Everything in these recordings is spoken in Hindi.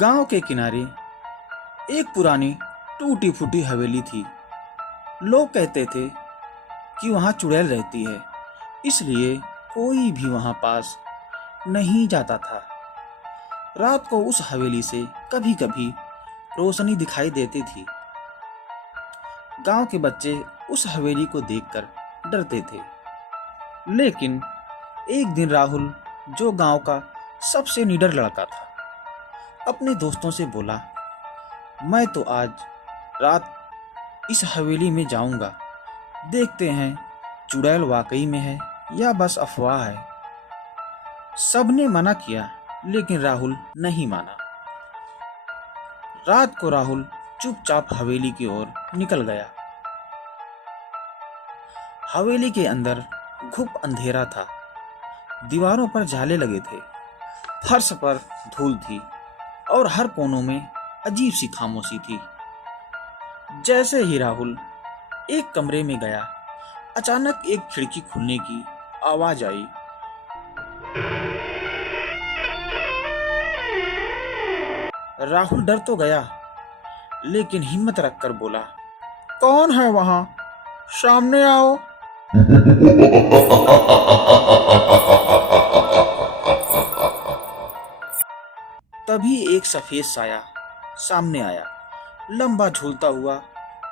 गांव के किनारे एक पुरानी टूटी फूटी हवेली थी। लोग कहते थे कि वहां चुड़ैल रहती है, इसलिए कोई भी वहां पास नहीं जाता था। रात को उस हवेली से कभी कभी रोशनी दिखाई देती थी। गांव के बच्चे उस हवेली को देखकर डरते थे। लेकिन एक दिन राहुल, जो गांव का सबसे निडर लड़का था, अपने दोस्तों से बोला, मैं तो आज रात इस हवेली में जाऊंगा, देखते हैं चुड़ैल वाकई में है या बस अफवाह है। सबने मना किया, लेकिन राहुल नहीं माना। रात को राहुल चुपचाप हवेली की ओर निकल गया। हवेली के अंदर घुप अंधेरा था। दीवारों पर जाले लगे थे, फर्श पर धूल थी और हर कोनों में अजीब सी खामोशी थी। जैसे ही राहुल एक कमरे में गया, अचानक एक खिड़की खुलने की आवाज आई। राहुल डर तो गया, लेकिन हिम्मत रखकर बोला, कौन है वहां? सामने आओ। तभी एक सफेद साया सामने आया, लंबा झूलता हुआ,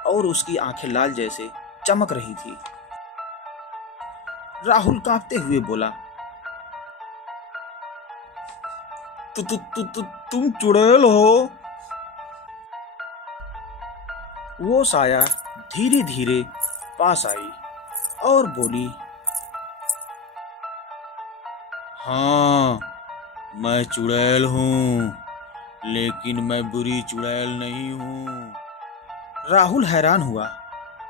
और उसकी आंखें लाल जैसे चमक रही थी। राहुल कांपते हुए बोला, तुम चुड़ैल हो? वो साया धीरे धीरे पास आई और बोली, हाँ, मैं चुड़ैल हूँ, लेकिन मैं बुरी चुड़ैल नहीं हूँ। राहुल हैरान हुआ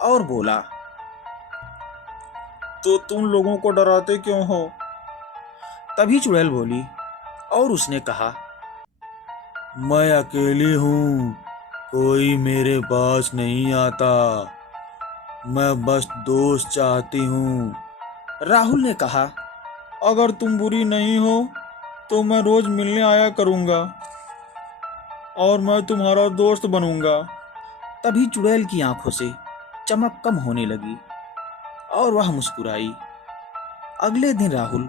और बोला, तो तुम लोगों को डराते क्यों हो? तभी चुड़ैल बोली और उसने कहा, मैं अकेली हूँ, कोई मेरे पास नहीं आता, मैं बस दोस्त चाहती हूँ। राहुल ने कहा, अगर तुम बुरी नहीं हो तो मैं रोज मिलने आया करूँगा और मैं तुम्हारा दोस्त बनूंगा। तभी चुड़ैल की आंखों से चमक कम होने लगी और वह मुस्कुराई। अगले दिन राहुल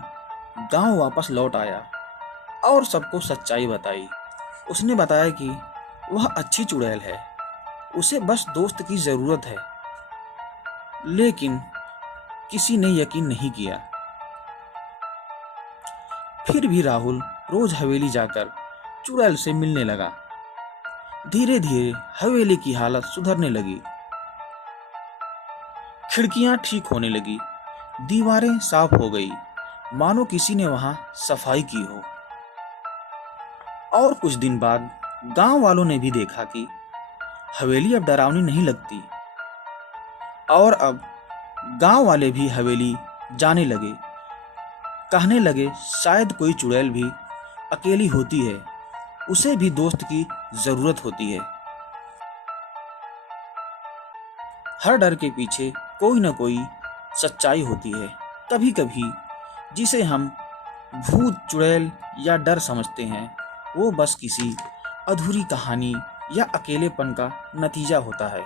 गांव वापस लौट आया और सबको सच्चाई बताई। उसने बताया कि वह अच्छी चुड़ैल है, उसे बस दोस्त की जरूरत है। लेकिन किसी ने यकीन नहीं किया। फिर भी राहुल रोज हवेली जाकर चुड़ैल से मिलने लगा। धीरे धीरे हवेली की हालत सुधरने लगी। खिड़कियां ठीक होने लगी, दीवारें साफ हो गई, मानो किसी ने वहां सफाई की हो। और कुछ दिन बाद गांव वालों ने भी देखा कि हवेली अब डरावनी नहीं लगती, और अब गांव वाले भी हवेली जाने लगे। कहने लगे, शायद कोई चुड़ैल भी अकेली होती है, उसे भी दोस्त की जरूरत होती है। हर डर के पीछे कोई न कोई सच्चाई होती है। कभी कभी जिसे हम भूत, चुड़ैल या डर समझते हैं, वो बस किसी अधूरी कहानी या अकेलेपन का नतीजा होता है।